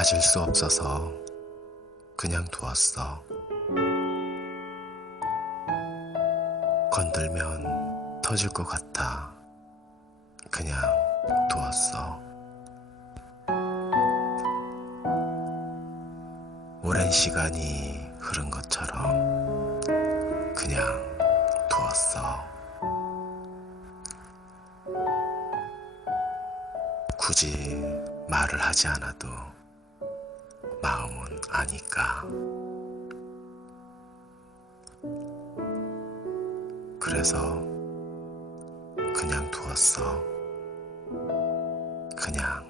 가질 수 없어서 그냥 두었어. 건들면 터질 것 같아. 그냥 두었어. 오랜 시간이 흐른 것처럼 그냥 두었어. 굳이 말을 하지 않아도 마음은 아니까. 그래서 그냥 두었어. 그냥.